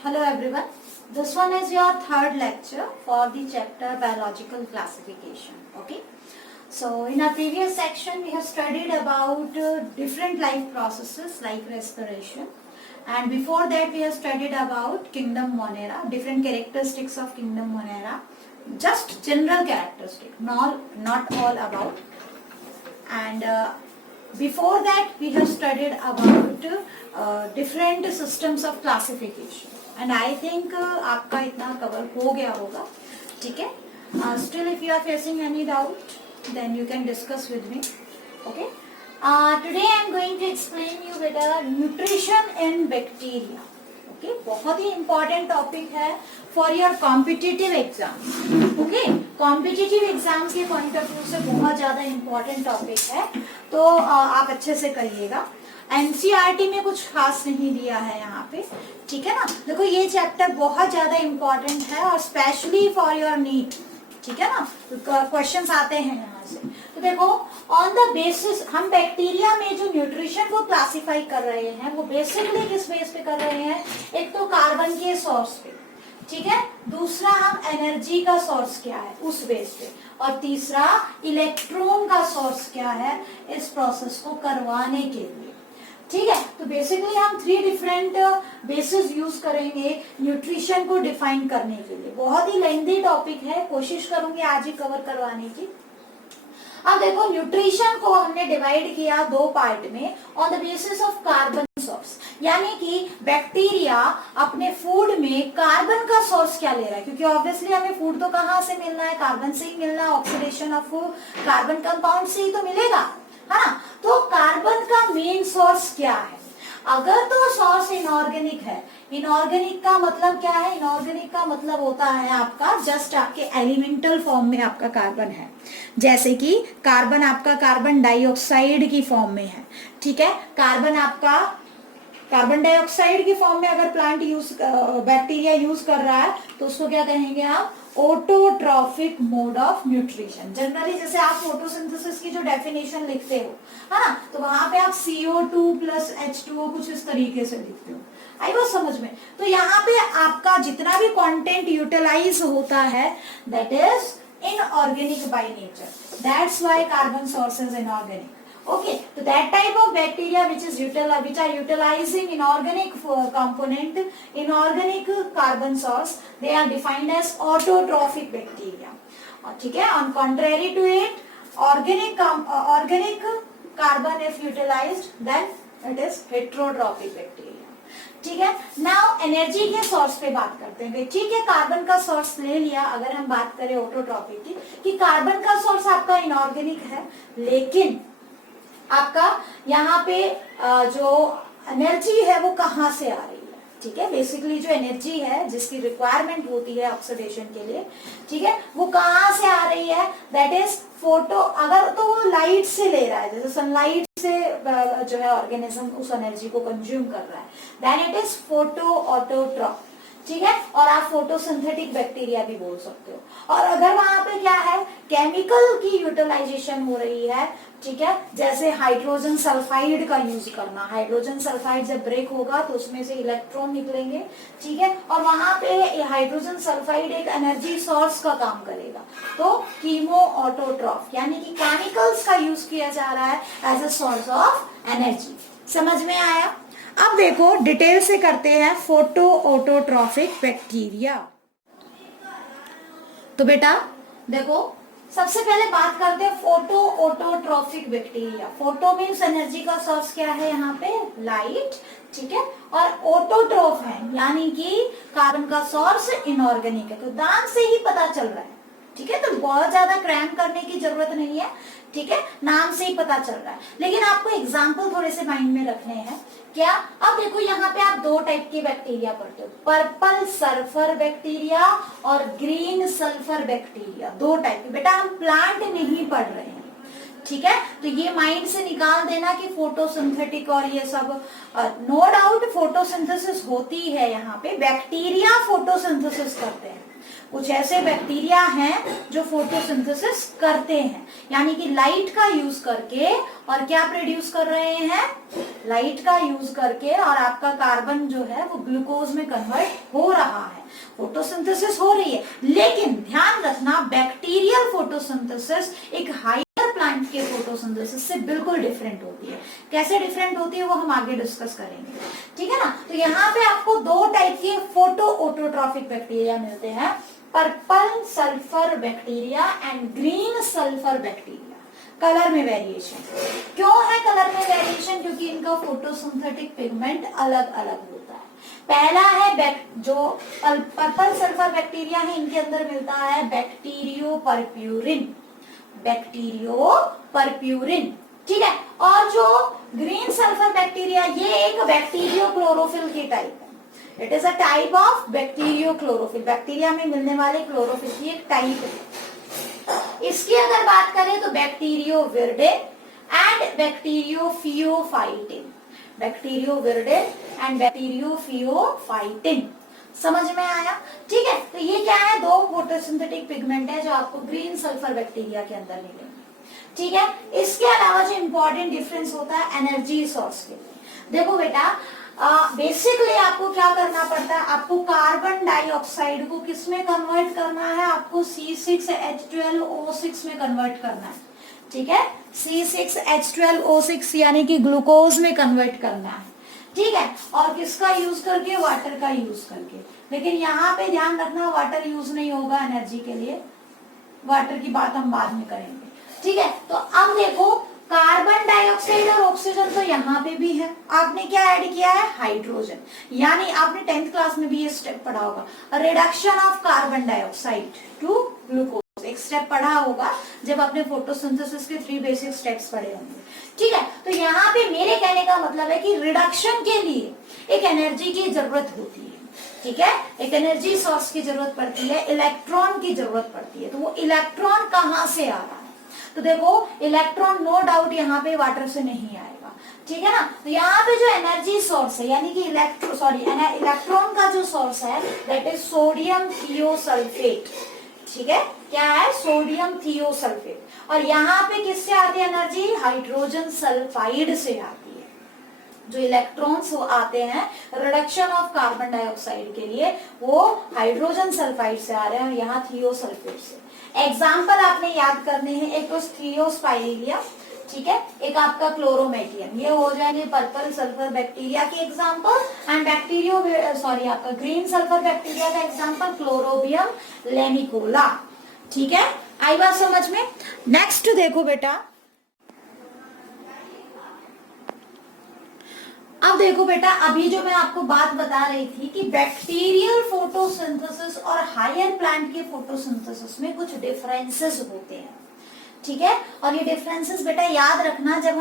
Hello everyone. This one is your third lecture for the chapter biological classification. Okay. So in our previous section we have studied about different life processes like respiration, and before that we have studied about kingdom Monera, different characteristics of kingdom Monera, just general characteristic, not all about. And before that we have studied about different systems of classification, and I think आपका इतना cover हो गया होगा. ठीक है. Still if you are facing any doubt then you can discuss with me. Okay. Today I am going to explain you with nutrition in bacteria. Okay बहुत ही important topic है for your competitive exam. Okay competitive exam के point of view से बहुत ज्यादा important topic है, तो आप अच्छे से करिएगा. एनसीईआरटी में कुछ खास नहीं दिया है यहाँ पे. ठीक है ना. देखो ये चैप्टर बहुत ज्यादा इंपॉर्टेंट है और स्पेशली फॉर योर नीट. ठीक है ना. क्वेश्चंस आते हैं यहाँ से. तो देखो ऑन द बेसिस हम बैक्टीरिया में जो न्यूट्रिशन को क्लासिफाई कर रहे हैं वो बेसिकली किस बेस पे कर रहे हैं. एक तो कार्बन के सोर्स पे, ठीक है. दूसरा हम एनर्जी का सोर्स क्या है उस बेस पे, और तीसरा इलेक्ट्रॉन का सोर्स क्या है इस प्रोसेस को करवाने के लिए. ठीक है. तो बेसिकली हम 3 डिफरेंट बेसिस यूज करेंगे न्यूट्रिशन को डिफाइन करने के लिए. बहुत ही लेंथी टॉपिक है, कोशिश करूंगी आज ही कवर करवाने की. अब देखो न्यूट्रिशन को हमने डिवाइड किया 2 पार्ट में on the basis of carbon source, यानी कि बैक्टीरिया अपने फूड में कार्बन का सोर्स क्या ले रहा है, क्योंकि ऑब्वियसली हमें फूड तो कहाँ से मिलना है, कार्बन से ही मिलना है. ऑक्सीडेशन ऑफ कार्बन कंपाउंड से ही तो मिलेगा, है ना. तो कार्बन का मेन सोर्स क्या है. अगर तो सोर्स इनऑर्गेनिक है, इनऑर्गेनिक का मतलब क्या है, इनऑर्गेनिक का मतलब होता है आपका जस्ट आपके एलिमेंटल फॉर्म में आपका कार्बन है. जैसे कि कार्बन आपका कार्बन डाइऑक्साइड की फॉर्म में है. ठीक है. कार्बन आपका कार्बन डाइऑक्साइड की फॉर्म में अगर प्लांट बैक्टीरिया यूज कर रहा है तो उसको क्या कहेंगे आप, autotrophic mode of nutrition. Generally जैसे आप फोटोसिंथेसिस की जो डेफिनेशन लिखते हो, है ना, तो वहां पे आप CO2 प्लस H2O कुछ इस तरीके से लिखते हो. आई वो समझ में. तो यहाँ पे आपका जितना भी कंटेंट यूटिलाइज होता है that is inorganic by nature. That's why carbon source is inorganic. Okay, so that type of bacteria which are utilizing inorganic component, inorganic carbon source, they are defined as autotrophic bacteria. ठीक है. On contrary to it, organic carbon if utilized, then it is heterotrophic bacteria. ठीक है. Now energy के source पे बात करते हैं. ठीक है, कार्बन का सोर्स ले लिया. अगर हम बात करें ऑटोट्रॉपिक की, कि कार्बन का सोर्स आपका इनऑर्गेनिक है, लेकिन आपका यहाँ पे जो एनर्जी है वो कहाँ से आ रही है. ठीक है. बेसिकली जो एनर्जी है जिसकी रिक्वायरमेंट होती है ऑक्सीडेशन के लिए, ठीक है, वो कहाँ से आ रही है. That is photo. अगर तो वो लाइट से ले रहा है, जैसे सनलाइट से जो है ऑर्गेनिज्म उस एनर्जी को कंज्यूम कर रहा है, then it is photoautotroph. ठीक है. और आप फोटोसिंथेटिक बैक्टीरिया भी बोल सकते हो. और अगर वहां पे क्या है, केमिकल की यूटिलाइजेशन हो रही है, ठीक है, जैसे हाइड्रोजन सल्फाइड का यूज करना. हाइड्रोजन सल्फाइड जब ब्रेक होगा तो उसमें से इलेक्ट्रॉन निकलेंगे. ठीक है. और वहां पे हाइड्रोजन सल्फाइड एक एनर्जी सोर्स का काम करेगा. तो कीमो ऑटोट्रॉफ, यानी कि केमिकल्स का यूज किया जा रहा है as a source of energy. समझ में आया. अब देखो डिटेल से करते हैं फोटो ऑटोट्रॉफिक बैक्टीरिया. तो बेटा देखो सबसे पहले बात करते हैं photo autotrophic bacteria. Photo means energy का सोर्स क्या है यहाँ पे, लाइट. ठीक है. और ऑटोट्रॉफ है यानी कि कार्बन का सोर्स इनऑर्गेनिक है. तो नाम से ही पता चल रहा है. ठीक है. तो बहुत ज्यादा क्रैम करने की जरूरत नहीं है. ठीक है. नाम से ही पता चल रहा है. लेकिन आपको एग्जाम्पल थोड़े से माइंड में रखने हैं. क्या, अब देखो यहाँ पे आप 2 टाइप की बैक्टीरिया पढ़ते हो, पर्पल सल्फर बैक्टीरिया और ग्रीन सल्फर बैक्टीरिया. 2 टाइप की. बेटा हम प्लांट नहीं पढ़ रहे हैं. ठीक है, तो ये माइंड से निकाल देना कि फोटोसिंथेटिक और ये सब, नो डाउट फोटोसिंथेसिस होती है। यहाँ पे बैक्टीरिया फोटोसिंथेसिस करते हैं, कुछ ऐसे बैक्टीरिया हैं जो फोटोसिंथेसिस करते हैं, यानी कि लाइट का यूज करके, और क्या प्रोड्यूस कर रहे हैं, लाइट का यूज करके, और आपका कार्बन जो है वो ग्लूकोज में कन्वर्ट हो रहा है, फोटोसिंथेसिस हो रही है। लेकिन ध्यान रखना, बैक्टीरियल फोटोसिंथेसिस एक हायर प्लांट के फोटोसिंथेसिस से बिल्कुल डिफरेंट होती है। कैसे डिफरेंट होती है वो हम आगे डिस्कस करेंगे, ठीक है ना। तो यहाँ पे आपको दो टाइप के फोटो ऑटोट्रॉफिक बैक्टीरिया मिलते हैं, purple sulphur bacteria and green sulphur bacteria. Colour में वेरिएशन, क्यों है कलर में वेरिएशन, क्योंकि इनका फोटोसिंथेटिक पिगमेंट अलग अलग होता है। पहला है जो पर्पल सल्फर बैक्टीरिया है, इनके अंदर मिलता है बैक्टीरियोपर्प्यूरिन, बैक्टीरियोपर्प्यूरिन, ठीक है। और जो ग्रीन सल्फर बैक्टीरिया, ये एक बैक्टीरियो क्लोरोफिल की टाइप है। It is a type of bacterio chlorophyll, bacteria में मिलने वाले क्लोरोफिल की एक टाइप है। इसकी अगर बात करें तो bacterioviridin and bacteriopheophytin, bacterioviridin and bacteriopheophytin. समझ में आया, ठीक है। तो ये क्या है, दो फोटोसिंथेटिक पिगमेंट है जो आपको ग्रीन सल्फर बैक्टीरिया के अंदर मिलेंगे, ठीक है। इसके अलावा जो इंपॉर्टेंट डिफरेंस होता है एनर्जी सोर्स के लिए, देखो बेटा, बेसिकली आपको क्या करना पड़ता है, आपको कार्बन डाइऑक्साइड को किस में कन्वर्ट करना है, आपको C6H12O6 में कन्वर्ट करना है, ठीक है। C6H12O6 यानी कि ग्लूकोज में कन्वर्ट करना है, ठीक है। और किसका यूज करके, वाटर का यूज करके। लेकिन यहाँ पे ध्यान रखना, वाटर यूज नहीं होगा एनर्जी के लिए, वाटर की बात हम बाद में करेंगे, ठीक है। तो अब देखो, कार्बन डाइऑक्साइड और ऑक्सीजन तो यहाँ पे भी है, आपने क्या ऐड किया है, हाइड्रोजन, यानी आपने 10th क्लास में भी ये स्टेप पढ़ा होगा, reduction of carbon dioxide to glucose, एक स्टेप पढ़ा होगा जब आपने फोटोसिंथेसिस के 3 बेसिक स्टेप्स पढ़े होंगे, ठीक है। तो यहाँ पे मेरे कहने का मतलब है कि रिडक्शन के लिए एक एनर्जी की जरूरत होती है, ठीक है, एक एनर्जी सोर्स की जरूरत पड़ती है, इलेक्ट्रॉन की जरूरत पड़ती है। तो वो इलेक्ट्रॉन कहाँ से आ रहा है, तो देखो इलेक्ट्रॉन नो डाउट यहाँ पे वाटर से नहीं आएगा, ठीक है ना। तो यहाँ पे जो एनर्जी सोर्स है, यानी कि इलेक्ट्रॉन का जो सोर्स है, दैट इज सोडियम थियोसल्फेट, ठीक है। क्या है, सोडियम थियोसल्फेट। और यहाँ पे किससे आती है एनर्जी, हाइड्रोजन सल्फाइड से आती है। जो इलेक्ट्रॉन्स आते हैं रिडक्शन ऑफ कार्बन डाइऑक्साइड के लिए, वो हाइड्रोजन सल्फाइड से आ रहे हैं, और यहाँ थियोसल्फेट से। एग्जाम्पल आपने याद करने हैं, एक तो थियोस्पाइरिलिया, ठीक है, एक आपका क्लोरोमेटियम, ये हो जाएंगे पर्पल सल्फर बैक्टीरिया के एग्जाम्पल, एंड आपका ग्रीन सल्फर बैक्टीरिया का एग्जाम्पल क्लोरोबियम लेनिकोला, ठीक है। आई बात समझ में। नेक्स्ट देखो बेटा, अब देखो बेटा, अभी जो मैं आपको बात बता रही थी कि बैक्टीरियल फोटोसिंथेसिस और हायर प्लांट के फोटोसिंथेसिस में कुछ डिफरेंसेस होते हैं, ठीक है। और ये डिफरेंसेस बेटा याद रखना, जब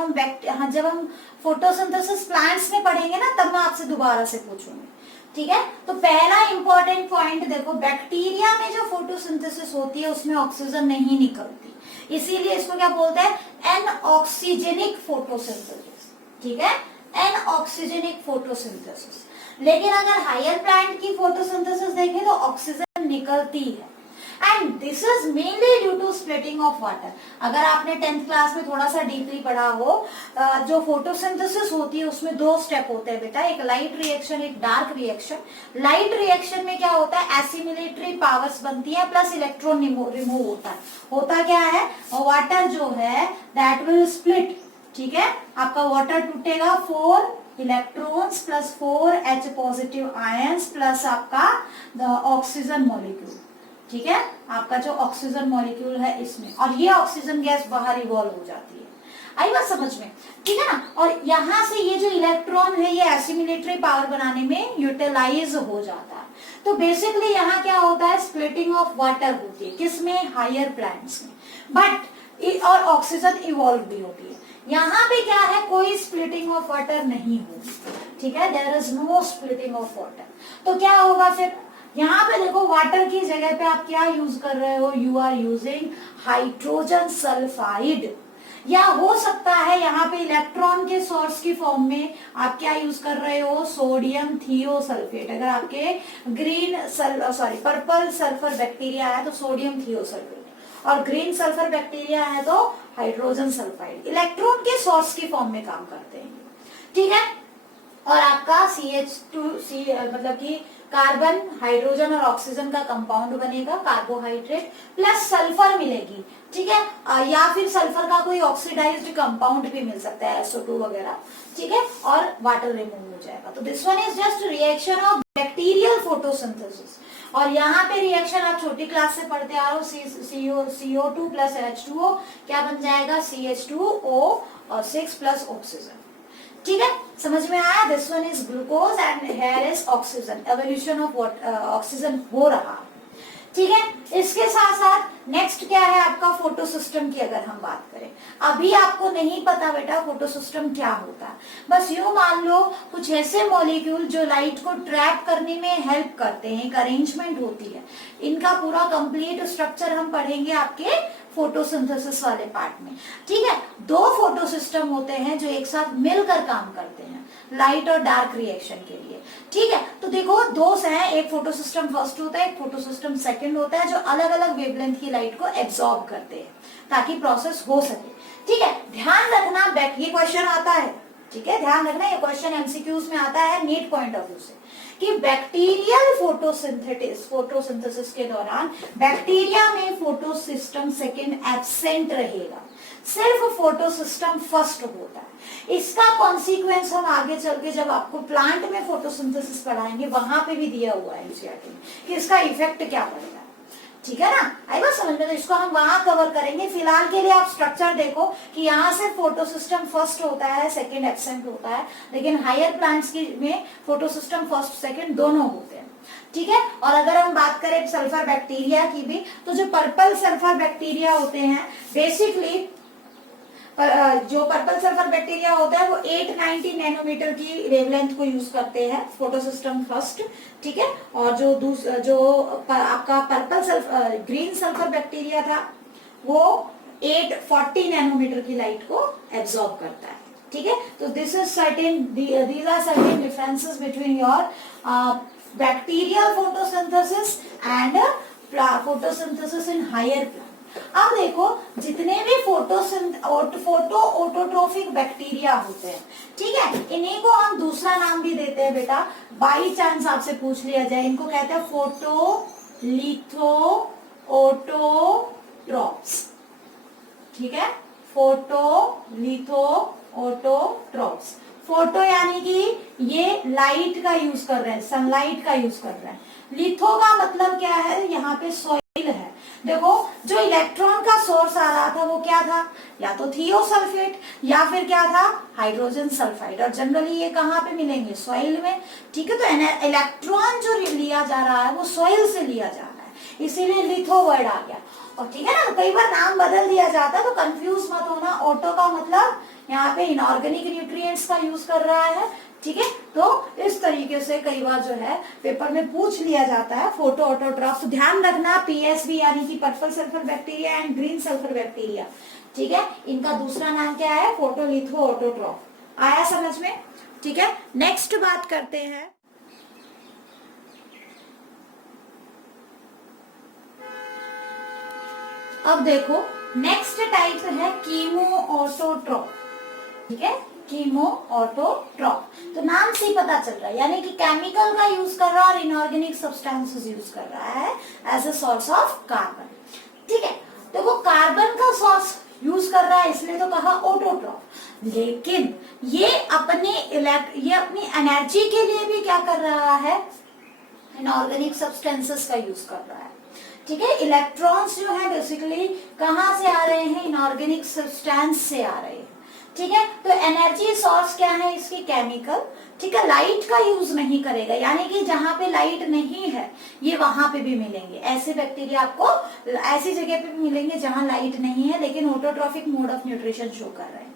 हम फोटोसिंथेसिस प्लांट्स में पढ़ेंगे ना, तब मैं आपसे दोबारा से पूछूंगी, ठीक है। तो पहला इंपॉर्टेंट पॉइंट देखो, बैक्टीरिया में जो फोटोसिंथेसिस होती है उसमें ऑक्सीजन नहीं निकलती, इसीलिए इसको क्या बोलते हैं, एनऑक्सीजेनिक फोटोसिंथेसिस, ठीक है, एनऑक्सीजेनिक फोटोसिंथेसिस। लेकिन अगर हायर प्लांट की फोटोसिंथेसिस देखें तो ऑक्सीजन निकलती है, and this is mainly due to splitting of water. अगर आपने 10th क्लास में थोड़ा सा डीपली पढ़ा हो, जो फोटोसिंथेसिस होती है उसमें 2 स्टेप होते हैं बेटा, एक लाइट रिएक्शन, एक डार्क रिएक्शन। लाइट रिएक्शन में क्या होता है, एसिमिलेटरी पावर्स बनती है प्लस इलेक्ट्रॉन रिमूव होता है। होता क्या है, वाटर जो है दैट विल स्प्लिट, ठीक है, आपका वाटर टूटेगा 4 electrons plus 4 H positive ions plus आपका ऑक्सीजन मॉलिक्यूल, ठीक है, आपका जो ऑक्सीजन मॉलिक्यूल है इसमें, और ये ऑक्सीजन गैस बाहर इवॉल्व हो जाती है। आई बात समझ में, ठीक है ना। और यहाँ से ये जो इलेक्ट्रॉन है ये एसिमिलेटरी पावर बनाने में यूटिलाइज हो जाता है। तो बेसिकली यहाँ क्या होता है, स्प्लिटिंग ऑफ वाटर होती है, किसमें, हायर प्लांट्स में, बट और ऑक्सीजन इवॉल्व भी होती है। यहाँ पे क्या है, कोई स्प्लिटिंग ऑफ वाटर नहीं होगी, ठीक है, there is no splitting of water. तो क्या होगा फिर, यहाँ पे देखो वाटर की जगह पे आप क्या यूज कर रहे हो, you are using hydrogen sulphide, या हो सकता है यहाँ पे इलेक्ट्रॉन के सोर्स की फॉर्म में आप क्या यूज कर रहे हो, सोडियम थियोसल्फेट। अगर आपके पर्पल सल्फर बैक्टीरिया है तो सोडियम थियोसल्फेट, और ग्रीन सल्फर बैक्टीरिया है तो हाइड्रोजन सल्फाइड। इलेक्ट्रॉन के सोर्स की फॉर्म में काम करते हैं, ठीक है। और आपका CH2 मतलब कि कार्बन, हाइड्रोजन और ऑक्सीजन का कंपाउंड बनेगा, कार्बोहाइड्रेट प्लस सल्फर मिलेगी, ठीक है। या फिर सल्फर का कोई ऑक्सीडाइज्ड कंपाउंड भी मिल सकता है, SO2 वगैरह, ठीक है, और वाटर रिमूव हो जाएगा। तो this one is just reaction of bacterial photosynthesis. और यहाँ पे रिएक्शन आप छोटी क्लास से पढ़ते आ रहे हो, CO2 प्लस H2O क्या बन जाएगा, CH2O और 6 प्लस ऑक्सीजन, ठीक है, समझ में आया। This one is glucose and here is oxygen, evolution of oxygen हो रहा, ठीक है। इसके साथ साथ नेक्स्ट क्या है आपका, फोटो सिस्टम की अगर हम बात करें। अभी आपको नहीं पता बेटा फोटो सिस्टम क्या होता है, बस यूं मान लो कुछ ऐसे मॉलिक्यूल जो लाइट को ट्रैप करने में हेल्प करते हैं, एक अरेंजमेंट होती है। इनका पूरा कंप्लीट स्ट्रक्चर हम पढ़ेंगे आपके फोटोसिंथेसिस वाले पार्ट में, ठीक है। दो फोटो सिस्टम होते हैं जो एक साथ मिलकर काम करते हैं लाइट और डार्क रिएक्शन के लिए, ठीक है। तो देखो दो हैं, एक फोटो सिस्टम फर्स्ट होता है, एक फोटो सिस्टम सेकंड होता है, जो अलग अलग वेवलेंथ की लाइट को एब्सॉर्ब करते हैं ताकि प्रोसेस हो सके, ठीक है। ध्यान रखना, ये क्वेश्चन आता है, ठीक है, ध्यान रखना, ये क्वेश्चन MCQs में आता है नीट पॉइंट ऑफ व्यू से, कि बैक्टीरियल फोटोसिंथेसिस के दौरान बैक्टीरिया में फोटो सिस्टम सेकंड एब्सेंट रहेगा, सिर्फ फोटो सिस्टम फर्स्ट होता है। इसका कॉन्सिक्वेंस हम आगे चल के जब आपको प्लांट में फोटोसिंथेसिस पढ़ाएंगे वहां पे भी दिया हुआ है NCERT में कि इसका इफेक्ट क्या पड़ेगा, ठीक है ना। आई बात समझ में, तो इसको हम वहां कवर करेंगे। फिलहाल के लिए आप स्ट्रक्चर देखो कि यहाँ से फोटो सिस्टम फर्स्ट होता है, सेकंड एब्सेंट होता है, लेकिन हायर प्लांट्स की में फोटो सिस्टम फर्स्ट सेकंड दोनों होते हैं, ठीक है। और अगर हम बात करें सल्फर बैक्टीरिया की भी, तो जो पर्पल सल्फर बैक्टीरिया होते हैं बेसिकली, जो पर्पल सल्फर बैक्टीरिया होता है वो 890 नैनोमीटर की वेवलेंथ को यूज करते हैं फोटो सिस्टम फर्स्ट, ठीक है। और जो आपका ग्रीन सल्फर बैक्टीरिया था वो 840 नैनोमीटर की लाइट को एब्सॉर्ब करता है, ठीक है। तो these are certain differences between your bacterial photosynthesis and photosynthesis in higher plant. अब देखो जितने भी फोटो ऑटोट्रोफिक बैक्टीरिया होते हैं, ठीक है, इन्हीं को हम दूसरा नाम भी देते हैं बेटा, बाई चांस आपसे पूछ लिया जाए, इनको कहते हैं फोटो लिथो ऑटोट्रॉप्स, ठीक है, फोटो लिथो ऑटोट्रॉप्स। फोटो यानी कि ये लाइट का यूज कर रहे हैं, सनलाइट का यूज कर रहे हैं। लिथो का मतलब क्या है, यहाँ पे सॉइल है। देखो जो इलेक्ट्रॉन का सोर्स आ रहा था वो क्या था, या तो थियोसल्फेट या फिर क्या था, हाइड्रोजन सल्फाइड, और जनरली ये कहाँ पे मिलेंगे, सॉइल में, ठीक है। तो इलेक्ट्रॉन जो लिया जा रहा है वो सॉइल से लिया जा रहा है, इसीलिए लिथो वर्ड आ गया। और ठीक है ना, कई बार नाम बदल दिया जाता है तो कंफ्यूज मत होना। ऑटो का मतलब यहाँ पे इनऑर्गेनिक न्यूट्रिएंट्स का यूज कर रहा है, ठीक है। तो इस तरीके से कई बार जो है पेपर में पूछ लिया जाता है फोटो ऑटोट्रॉफ। तो ध्यान रखना PSB यानी कि purple sulphur bacteria and green sulphur bacteria, ठीक है, इनका दूसरा नाम क्या है, फोटोलिथो ऑटोट्रॉफ। आया समझ में, ठीक है। नेक्स्ट बात करते हैं, अब देखो नेक्स्ट टाइप है कीमो ऑटोट्रॉफ, ठीक है, कीमो ऑटोट्रॉफ। तो नाम से ही पता चल रहा है, यानी कि केमिकल का यूज कर रहा है और इनऑर्गेनिक सब्सटेंसेस यूज कर रहा है as a source of carbon, ठीक है। तो वो कार्बन का सोर्स यूज कर रहा है इसलिए तो कहा ऑटोट्रॉफ। लेकिन ये अपनी एनर्जी के लिए भी क्या कर रहा है, इनऑर्गेनिक सब्सटेंसेस का यूज कर रहा है, ठीक है। इलेक्ट्रॉन्स जो है बेसिकली कहाँ से आ रहे हैं, इनऑर्गेनिक सब्सटेंस से आ रहे हैं, ठीक है। तो एनर्जी सोर्स क्या है इसकी, केमिकल, ठीक है। लाइट का यूज नहीं करेगा, यानी कि जहां पे लाइट नहीं है ये वहां पे भी मिलेंगे। ऐसे बैक्टीरिया आपको ऐसी जगह पे भी मिलेंगे जहां लाइट नहीं है लेकिन autotrophic mode of nutrition show कर रहे हैं,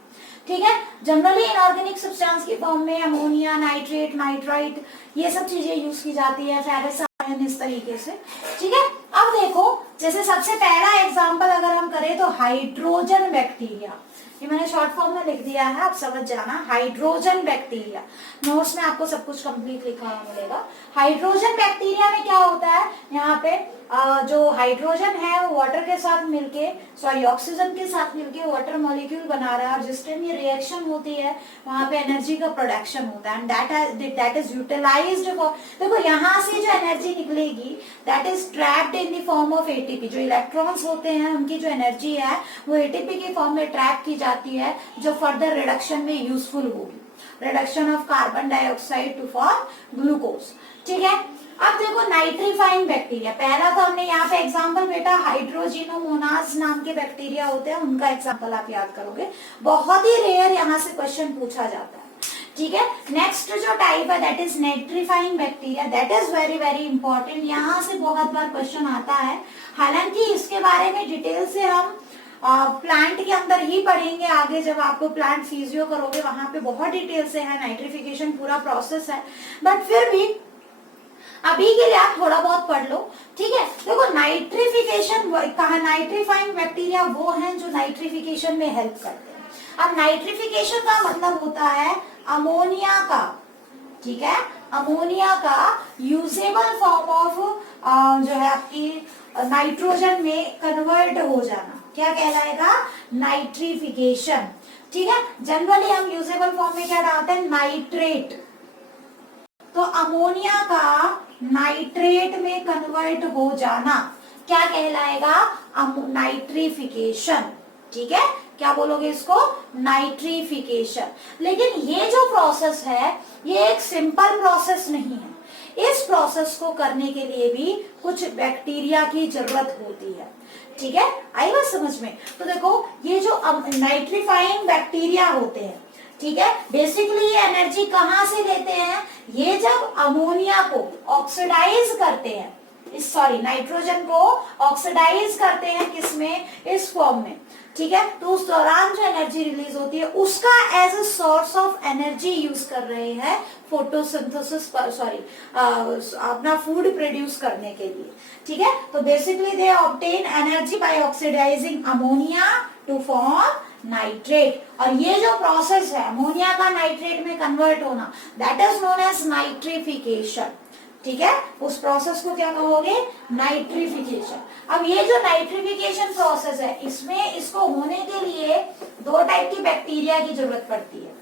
ठीक है। जनरली इनऑर्गेनिक सब्सटेंस की फॉर्म में अमोनिया, नाइट्रेट, नाइट्राइट, ये सब चीजें यूज की जाती है, फेरस आयन, इस तरीके से, ठीक है। अब देखो, जैसे सबसे पहला एग्जांपल अगर हम करें तो हाइड्रोजन बैक्टीरिया, ये मैंने शॉर्ट फॉर्म में लिख दिया है, आप समझ जाना। हाइड्रोजन बैक्टीरिया, नोट्स में आपको सब कुछ कंप्लीट लिखा हुआ मिलेगा। हाइड्रोजन बैक्टीरिया में क्या होता है, यहाँ पे जो हाइड्रोजन है वो वाटर के साथ मिलके, सॉरी ऑक्सीजन के साथ मिलके वाटर मॉलिक्यूल बना रहा है, और जिस टाइम ये रिएक्शन होती है वहां पे एनर्जी का प्रोडक्शन होता है, and that is utilised for, देखो यहाँ से जो एनर्जी निकलेगी that is trapped in the form of ATP. जो इलेक्ट्रॉन्स होते हैं उनकी जो एनर्जी है वो एटीपी के फॉर्म में ट्रैप की जाती है, जो फर्दर रिडक्शन में यूजफुल होगी, reduction of carbon dioxide to form glucose. ठीक है, अब देखो नाइट्रीफाइंग बैक्टीरिया, पहला तो हमने यहाँ पे एग्जांपल बेटा हाइड्रोजिनोमोनास नाम के बैक्टीरिया होते हैं, उनका एग्जांपल आप याद करोगे, बहुत ही रेयर यहाँ से क्वेश्चन पूछा जाता है। ठीक है, नेक्स्ट जो टाइप है that is nitrifying bacteria, that is very very important, यहाँ से बहुत बार क्वेश्चन आता है। हालांकि इसके बारे में डिटेल से हम प्लांट के अंदर ही पढ़ेंगे आगे, जब आपको प्लांट फिजियो करोगे वहां पे बहुत डिटेल से है, नाइट्रिफिकेशन पूरा प्रोसेस है, बट फिर भी अभी के लिए आप थोड़ा बहुत पढ़ लो। ठीक है, देखो नाइट्रिफिकेशन कहा, नाइट्रीफाइंग बैक्टीरिया वो हैं जो नाइट्रिफिकेशन में हेल्प करते हैं। अब नाइट्रिफिकेशन का मतलब होता है अमोनिया का, ठीक है, अमोनिया का यूजेबल फॉर्म ऑफ जो है आपकी नाइट्रोजन में कन्वर्ट हो जाना, क्या कहलाएगा, नाइट्रिफिकेशन। ठीक है, जनरली हम यूजेबल फॉर्म में क्या डालते हैं, नाइट्रेट, तो अमोनिया का नाइट्रेट में कन्वर्ट हो जाना क्या कहलाएगा, नाइट्रिफिकेशन। ठीक है, क्या बोलोगे इसको, नाइट्रिफिकेशन। लेकिन ये जो प्रोसेस है ये एक सिंपल प्रोसेस नहीं है, इस प्रोसेस को करने के लिए भी कुछ बैक्टीरिया की जरूरत होती है। ठीक है, आई बात समझ में। तो देखो ये जो नाइट्रीफाइंग बैक्टीरिया होते हैं, ठीक है, बेसिकली ये एनर्जी कहाँ से लेते हैं, ये जब अमोनिया को ऑक्सीडाइज करते हैं, इस सॉरी नाइट्रोजन को ऑक्सीडाइज करते हैं किसमें, इस फॉर्म में। ठीक है, तो उस दौरान जो एनर्जी रिलीज होती है उसका as a source of energy use कर रहे हैं फोटोसिंथेसिस पर, सॉरी अपना फूड प्रोड्यूस करने के लिए। ठीक है, तो basically they obtain energy by oxidising ammonia to form nitrate, और ये जो प्रोसेस है अमोनिया का नाइट्रेट में कन्वर्ट होना that is known as nitrification. ठीक है, उस प्रोसेस को क्या कहोगे, नाइट्रिफिकेशन। अब ये जो नाइट्रिफिकेशन प्रोसेस है इसमें इसको होने के लिए दो टाइप की बैक्टीरिया की जरूरत पड़ती है।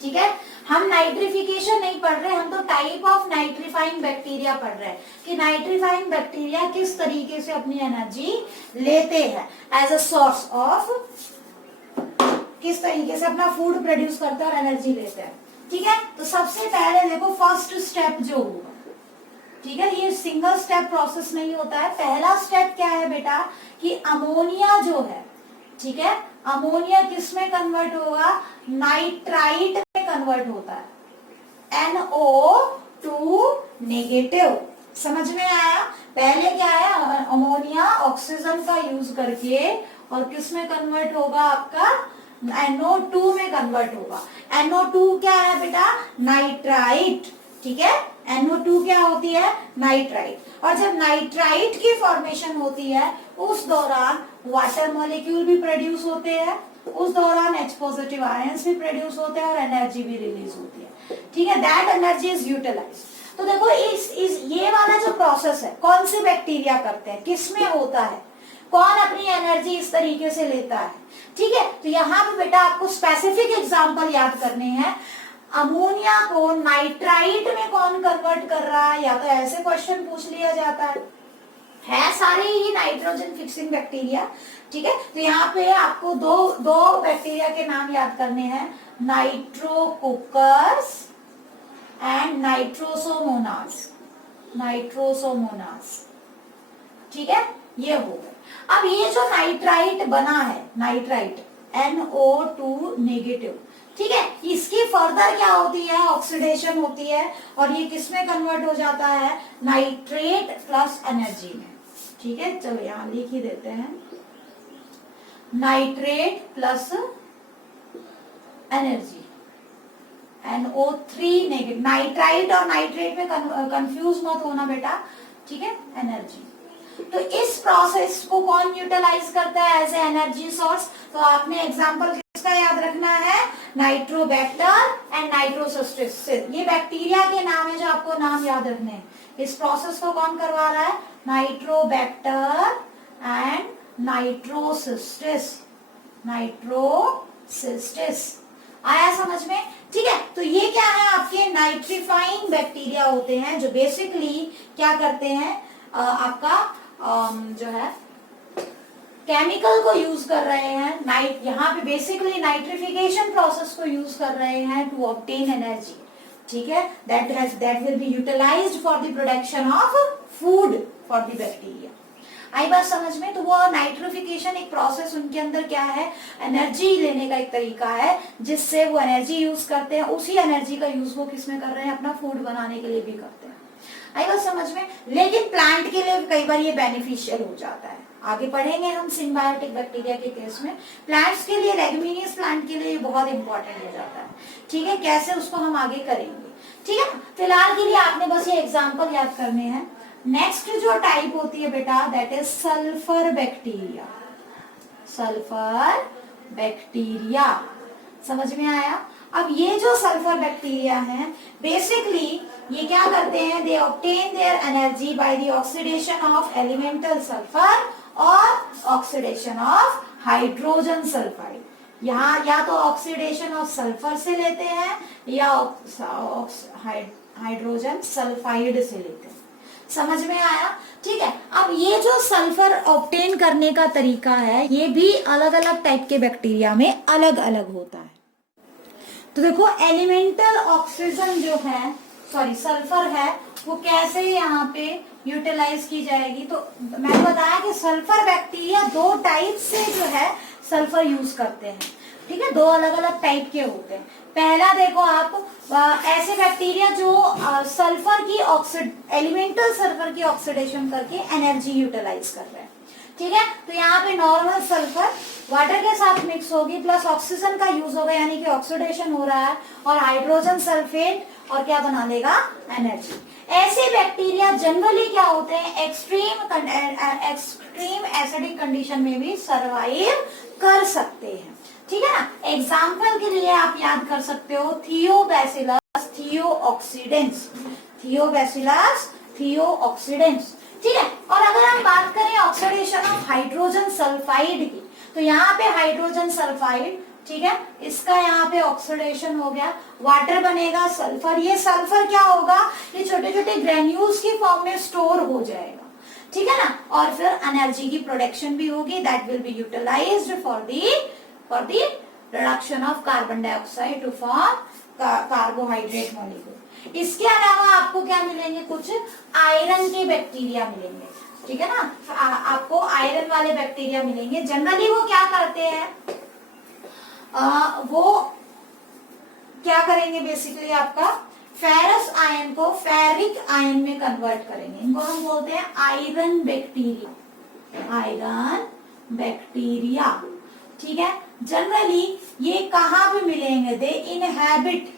ठीक है, हम नाइट्रिफिकेशन नहीं पढ़ रहे, हम तो टाइप ऑफ नाइट्रीफाइंग बैक्टीरिया पढ़ रहे हैं कि नाइट्रीफाइंग बैक्टीरिया किस तरीके से अपनी एनर्जी लेते हैं एज अ सोर्स ऑफ, किस तरीके से अपना फूड प्रोड्यूस करते हैं और एनर्जी लेते हैं। ठीक है, तो सबसे पहले देखो फर्स्ट स्टेप जो होगा, ठीक है, ये सिंगल स्टेप प्रोसेस नहीं होता है। पहला स्टेप क्या है बेटा कि अमोनिया जो है, ठीक है, अमोनिया किस में कन्वर्ट होगा, नाइट्राइट में कन्वर्ट होता है, NO2 नेगेटिव। समझ में आया, पहले क्या है, अमोनिया ऑक्सीजन का यूज करके और किस में कन्वर्ट होगा, आपका NO2 में कन्वर्ट होगा। NO2 क्या है बेटा, नाइट्राइट। ठीक है, NO2 क्या होती है, नाइट्राइट, और जब नाइट्राइट की फॉर्मेशन होती है उस दौरान वाटर मॉलिक्यूल भी प्रोड्यूस होते हैं, उस दौरान H पॉजिटिव आयंस भी प्रोड्यूस होते हैं और एनर्जी भी रिलीज होती है। ठीक है, दैट एनर्जी इज यूटिलाइज। तो देखो इस ये वाला जो प्रोसेस है कौन से बैक्टीरिया करते हैं, किसमें होता है, कौन अपनी एनर्जी इस तरीके से लेता है। ठीक है, तो यहाँ पे बेटा आपको स्पेसिफिक एग्जांपल याद करने हैं। अमोनिया को नाइट्राइट में कौन कन्वर्ट कर रहा है, या तो ऐसे क्वेश्चन पूछ लिया जाता है सारे ही नाइट्रोजन फिक्सिंग बैक्टीरिया। ठीक है, तो यहाँ पे आपको दो बैक्टीरिया के नाम याद करने हैं, नाइट्रोकोकस एंड नाइट्रोसोमोनास, नाइट्रोसोमोनास। ठीक है, ये हो गए। अब ये जो नाइट्राइट बना है, नाइट्राइट NO2 नेगेटिव, ठीक है, इसकी फर्दर क्या होती है, ऑक्सीडेशन होती है, और ये किस में कन्वर्ट हो जाता है, नाइट्रेट प्लस एनर्जी में। ठीक है, चलो यहां लिख ही देते हैं, nitrate plus energy, NO3 negative. Nitrite और नाइट्रेट में कंफ्यूज मत होना बेटा। ठीक है, एनर्जी। तो इस प्रोसेस को कौन यूटिलाइज करता है एज ए एनर्जी सोर्स? तो आपने एग्जांपल किसका याद रखना है? Nitrobacter and Nitrocystis. ये बैक्टीरिया के नाम है जो आपको नाम याद रखने हैं। इस प्रोसेस को कौन करवा रहा है? Nitrobacter and नाइट्रोसिस्टिस। नाइट्रोसिस्टिस आया समझ में? ठीक है, तो ये क्या है? आपके नाइट्रीफाइंग बैक्टीरिया होते हैं जो बेसिकली क्या करते हैं, आपका जो है केमिकल को यूज कर रहे हैं। यहाँ पे बेसिकली नाइट्रिफिकेशन प्रोसेस को यूज कर रहे हैं टू ऑब्टेन एनर्जी। ठीक है, that will be utilised for the production of food for the bacteria. आई बात समझ में? तो वो नाइट्रिफिकेशन एक प्रोसेस उनके अंदर क्या है, एनर्जी लेने का एक तरीका है जिससे वो एनर्जी यूज करते हैं। उसी एनर्जी का यूज वो किस में कर रहे हैं? अपना फूड बनाने के लिए भी करते हैं। आई बात समझ में? लेकिन प्लांट के लिए कई बार ये बेनिफिशियल हो जाता है। आगे पढ़ेंगे हम सिम्बायोटिक बैक्टीरिया के केस में। प्लांट्स के लिए, लेगुमिनियस प्लांट के लिए ये बहुत इंपॉर्टेंट हो जाता है। ठीक है, कैसे उसको हम आगे करेंगे। ठीक है, फिलहाल के लिए आपने बस ये एग्जाम्पल याद करने हैं। नेक्स्ट जो टाइप होती है बेटा, that is sulphur bacteria. Sulphur bacteria समझ में आया? अब ये जो सल्फर बैक्टीरिया हैं, बेसिकली ये क्या करते हैं? They obtain their energy by the oxidation of elemental sulphur और ऑक्सीडेशन ऑफ हाइड्रोजन सल्फाइड। यहाँ या तो ऑक्सीडेशन ऑफ सल्फर से लेते हैं या हाइड्रोजन सल्फाइड से लेते हैं। समझ में आया? ठीक है, अब ये जो सल्फर ऑब्टेन करने का तरीका है, ये भी अलग अलग टाइप के बैक्टीरिया में अलग अलग होता है। तो देखो, एलिमेंटल ऑक्सीजन जो है, सॉरी सल्फर है, वो कैसे यहाँ पे यूटिलाइज की जाएगी? तो मैंने बताया कि सल्फर बैक्टीरिया दो टाइप से जो है सल्फर यूज करते हैं। ठीक है, दो अलग अलग टाइप के होते हैं। पहला देखो आप, ऐसे बैक्टीरिया जो सल्फर की एलिमेंटल सल्फर की ऑक्सीडेशन करके एनर्जी यूटिलाइज कर रहे हैं। ठीक है, तो यहाँ पे नॉर्मल सल्फर वाटर के साथ मिक्स होगी, प्लस ऑक्सीजन का यूज होगा, यानी कि ऑक्सीडेशन हो रहा है, और हाइड्रोजन सल्फेट, और क्या बना देगा? एनर्जी। ऐसे बैक्टीरिया जनरली क्या होते हैं? एक्सट्रीम एसिडिक कंडीशन में भी सरवाइव कर सकते हैं। ठीक है ना? एग्जाम्पल के लिए आप याद कर सकते हो थियोबैसिलस थियोऑक्सीडेंस। थियोबैसिलस थियोऑक्सीडेंस। ठीक है, और अगर हम बात करें ऑक्सीडेशन ऑफ हाइड्रोजन सल्फाइड की, तो यहाँ पे हाइड्रोजन सल्फाइड, ठीक है, इसका यहाँ पे ऑक्सीडेशन हो गया, वाटर बनेगा, सल्फर। ये सल्फर क्या होगा? ये छोटे छोटे ग्रेन्यूल्स की फॉर्म में स्टोर हो जाएगा। ठीक है ना? और फिर एनर्जी की प्रोडक्शन भी होगी, that will be utilised for the reduction of carbon dioxide to form carbohydrate molecule. इसके अलावा आपको क्या मिलेंगे? कुछ आयरन के बैक्टीरिया मिलेंगे। ठीक है ना? आपको आयरन वाले बैक्टीरिया मिलेंगे। जनरली वो क्या करते हैं? वो क्या करेंगे? बेसिकली आपका फेरस आयन को फेरिक आयन में कन्वर्ट करेंगे। इनको हम बोलते हैं आयरन बैक्टीरिया। Iron bacteria. ठीक है, जनरली ये कहाँ पे मिलेंगे? दे इनहैबिट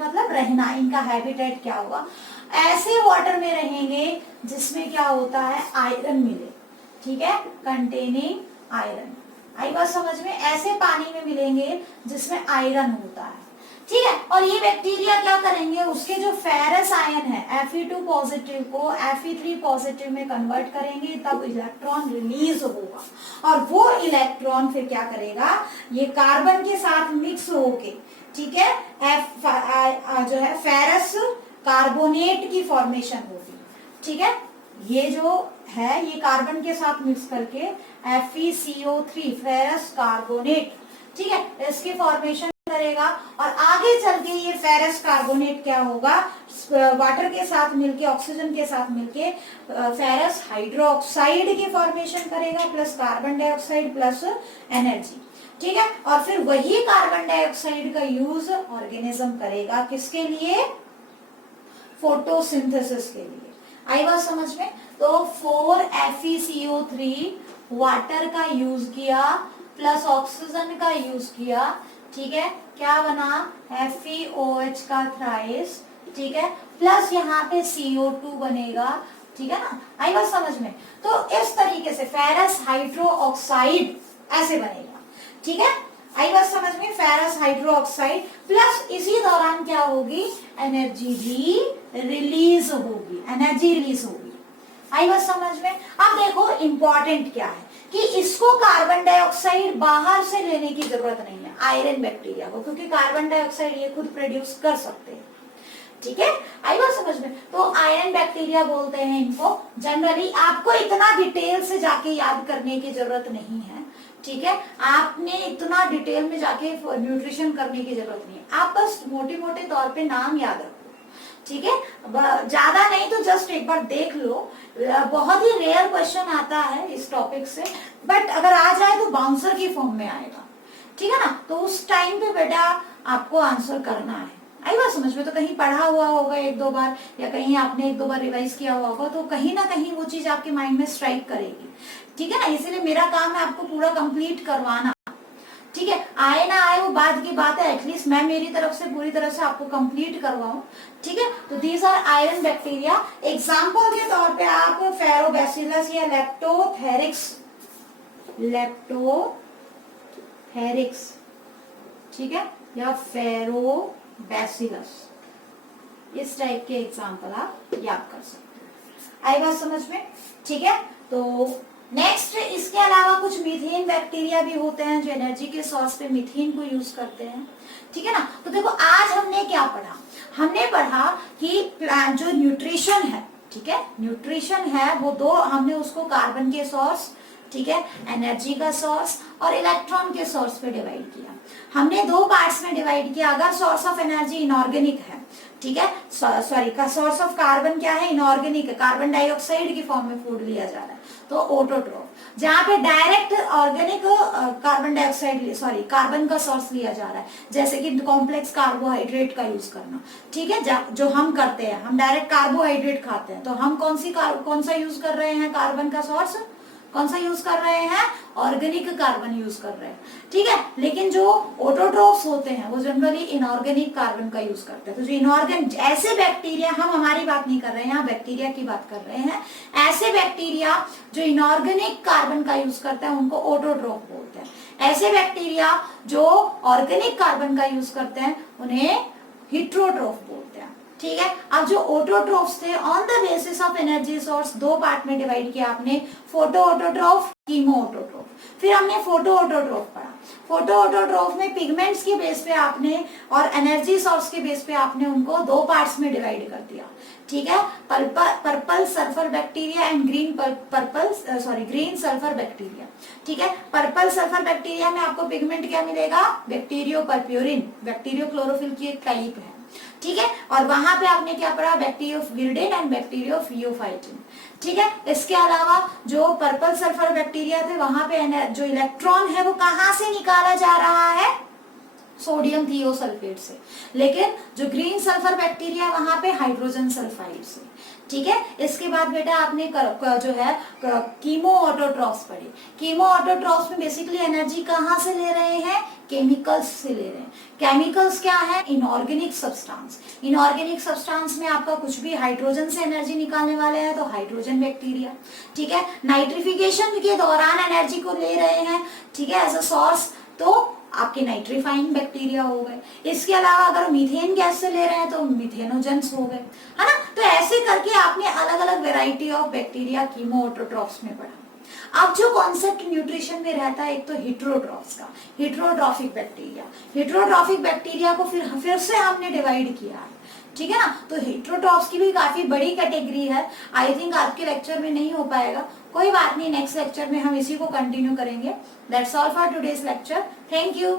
मतलब रहना। इनका हैबिटेट क्या होगा? ऐसे वाटर में रहेंगे जिसमें क्या होता है? आयरन मिले। ठीक है, कंटेनिंग आयरन। आई बात समझ में? ऐसे पानी में मिलेंगे जिसमें आयरन होता है। ठीक है, और ये बैक्टीरिया क्या करेंगे? उसके जो फेरस आयन है Fe2 पॉजिटिव को Fe3 पॉजिटिव में कन्वर्ट करेंगे, तब इलेक्ट्रॉन रिलीज होगा, और वो इलेक्ट्रॉन फिर क्या करेगा? ये कार्बन के साथ मिक्स होके, ठीक है, जो है फेरस कार्बोनेट की फॉर्मेशन होगी। ठीक है, ये जो है ये कार्बन के साथ मिक्स करके FeCO3 फेरस कार्बोनेट, ठीक है, इसकी फॉर्मेशन करेगा, और आगे चल के ये फेरस कार्बोनेट क्या होगा? वाटर के साथ मिलके, ऑक्सीजन के साथ मिलके फेरस हाइड्रोक्साइड की फॉर्मेशन करेगा, plus carbon dioxide plus energy. ठीक है, और फिर वही कार्बन डाइऑक्साइड का यूज ऑर्गेनिज्म करेगा किसके लिए? फोटोसिंथेसिस के लिए। आई बात समझ में? तो 4FeCO3 वाटर का यूज किया, प्लस ऑक्सीजन का यूज किया। ठीक है, क्या बना? FeOH का थ्राइस। ठीक है, प्लस यहाँ पे CO2 बनेगा, ठीक है ना, आई बात समझ में। तो इस तरीके से फेरस हाइड्रोक्साइड ऐसे बनेगा, ठीक है, आई बात समझ में, फेरस हाइड्रोक्साइड प्लस इसी दौरान क्या होगी, एनर्जी भी रिलीज होगी, एनर्जी रिलीज होगी, आई बात समझ में। अब देखो इंपॉर्टेंट क्या है कि इसको कार्बन डाइऑक्साइड बाहर से लेने की जरूरत नहीं है, आयरन बैक्टीरिया को, क्योंकि कार्बन डाइऑक्साइड ये खुद प्रोड्यूस कर सकते हैं, ठीक है, आई बात समझ में। तो आयरन बैक्टीरिया बोलते हैं इनको। जनरली आपको इतना डिटेल से जाके याद करने की जरूरत नहीं है, ठीक है, आपने इतना डिटेल में जाके न्यूट्रिशन करने की जरूरत नहीं है, आप बस मोटे मोटे तौर पे नाम याद रखो, ठीक है, ज्यादा नहीं तो जस्ट एक बार देख लो। बहुत ही रेयर क्वेश्चन आता है इस टॉपिक से, बट अगर आ जाए तो बाउंसर की फॉर्म में आएगा, ठीक है ना, तो उस टाइम पे बेटा आपको आंसर करना है, आई बात समझ में। तो कहीं पढ़ा हुआ होगा एक दो बार या कहीं आपने एक दो बार रिवाइज किया हुआ होगा, तो कहीं ना कहीं वो चीज आपके माइंड में स्ट्राइक करेगी, ठीक है ना, इसीलिए मेरा काम है आपको पूरा कंप्लीट करवाना, ठीक है, आए ना आए वो बात की बात है, एटलीस्ट मैं मेरी तरफ से पूरी तरह से आपको कंप्लीट करवाऊं, ठीक है। तो these are iron bacteria. Example के तौर पे आप फेरोबैसिलस या लेप्टोथेरिक्स, ठीक है, या फेरोबैसिलस, इस टाइप के एग्जांपल आप याद कर सकते हैं, आई बात समझ में, ठीक है। तो नेक्स्ट इसके अलावा कुछ मीथेन बैक्टीरिया भी होते हैं जो एनर्जी के सोर्स पे मीथेन को यूज करते हैं, ठीक है ना। तो देखो आज हमने क्या पढ़ा, हमने पढ़ा कि जो न्यूट्रिशन है, ठीक है, न्यूट्रिशन है वो दो, हमने उसको कार्बन के सोर्स, ठीक है, एनर्जी का सोर्स और इलेक्ट्रॉन के सोर्स पे डिवाइड किया। हमने दो पार्ट्स में डिवाइड किया, अगर सोर्स ऑफ एनर्जी इनऑर्गेनिक है, ठीक है, सॉरी का सोर्स ऑफ कार्बन क्या है, इनऑर्गेनिक है, कार्बन डाइऑक्साइड की फॉर्म में फूड लिया जा रहा है, तो ऑटोट्रोफ। जहाँ पे direct organic carbon dioxide sorry carbon का सोर्स लिया जा रहा है, जैसे कि कॉम्प्लेक्स कार्बोहाइड्रेट का यूज करना, ठीक है, जो हम करते हैं, हम डायरेक्ट कार्बोहाइड्रेट खाते हैं, तो हम कौन सा यूज कर रहे हैं, कार्बन का सोर्स कौन सा यूज कर रहे हैं, ऑर्गेनिक कार्बन यूज कर रहे हैं, ठीक है। लेकिन जो ऑटोट्रोफ्स होते हैं वो जनरली इनऑर्गेनिक कार्बन का यूज करते हैं। तो जो इनऑर्गेनिक ऐसे बैक्टीरिया, हम हमारी बात नहीं कर रहे हैं, यहाँ बैक्टीरिया की बात कर रहे हैं, ऐसे बैक्टीरिया जो इनऑर्गेनिक कार्बन का यूज करते हैं उनको ऑटोट्रोफ बोलते हैं। ऐसे बैक्टीरिया जो ऑर्गेनिक कार्बन का यूज करते हैं उन्हें हिट्रोट्रोफ बोलते हैं, ठीक है। अब जो ऑटोट्रोफ्स थे, on the basis of energy source दो पार्ट में डिवाइड किया आपने, फोटो ऑटोट्रोफ, कीमो ऑटोट्रोफ। फिर हमने फोटो ऑटोट्रोफ पढ़ा। फोटो ऑटोट्रोफ में पिगमेंट्स के बेस पे आपने और एनर्जी सोर्स के बेस पे आपने उनको दो पार्ट्स में डिवाइड कर दिया, ठीक है, purple sulphur bacteria and green sulphur bacteria, ठीक है। पर्पल सल्फर बैक्टीरिया में आपको पिगमेंट क्या मिलेगा, बैक्टीरियो परप्यूरिन, बैक्टीरियो क्लोरोफिल की एक टाइप है, ठीक है। और वहां पे आपने क्या पढ़ा, बैक्टीरियोफिलिडेन एंड बैक्टीरियोफियोफाइटिन, ठीक है। इसके अलावा जो पर्पल सल्फर बैक्टीरिया थे वहां पे जो इलेक्ट्रॉन है वो कहां से निकाला जा रहा है, सोडियम थियोसल्फेट से, लेकिन जो ग्रीन सल्फर बैक्टीरिया वहां पे हाइड्रोजन सल्फाइड से, ठीक है। इसके बाद बेटा आपने जो है कीमो ऑटोट्रॉफ्स पढ़ी। कीमो ऑटोट्रॉफ्स में बेसिकली एनर्जी कहाँ से ले रहे हैं, केमिकल्स से ले रहे हैं। केमिकल्स क्या है, इनऑर्गेनिक सब्सटेंस। इनऑर्गेनिक सब्सटेंस में आपका कुछ भी हाइड्रोजन से एनर्जी निकालने वाले हैं तो हाइड्रोजन बैक्टीरिया, ठीक है। नाइट्रिफिकेशन के दौरान एनर्जी को ले रहे हैं, ठीक है, एज अ सोर्स, तो आपके नाइट्रीफाइंग बैक्टीरिया हो गए। इसके अलावा अगर मीथेन गैस से ले रहे हैं तो मिथेनोजेंस हो गए, है ना। तो ऐसे करके आपने अलग अलग variety of bacteria chemo autotrophs में पढ़ा। अब जो कॉन्सेप्ट न्यूट्रिशन में रहता है, एक तो हिट्रोट्रॉफ्स का, हिट्रोट्रॉफिक बैक्टीरिया। हिट्रोट्रॉफिक बैक्टीरिया को फिर से हमने डिवाइड किया है, ठीक है ना। तो हिट्रोट्रॉफ्स की भी काफी बड़ी कैटेगरी है, आई थिंक आपके लेक्चर में नहीं हो पाएगा, कोई बात नहीं, नेक्स्ट लेक्चर में हम इसी को कंटिन्यू करेंगे। That's all for today's lecture, thank you.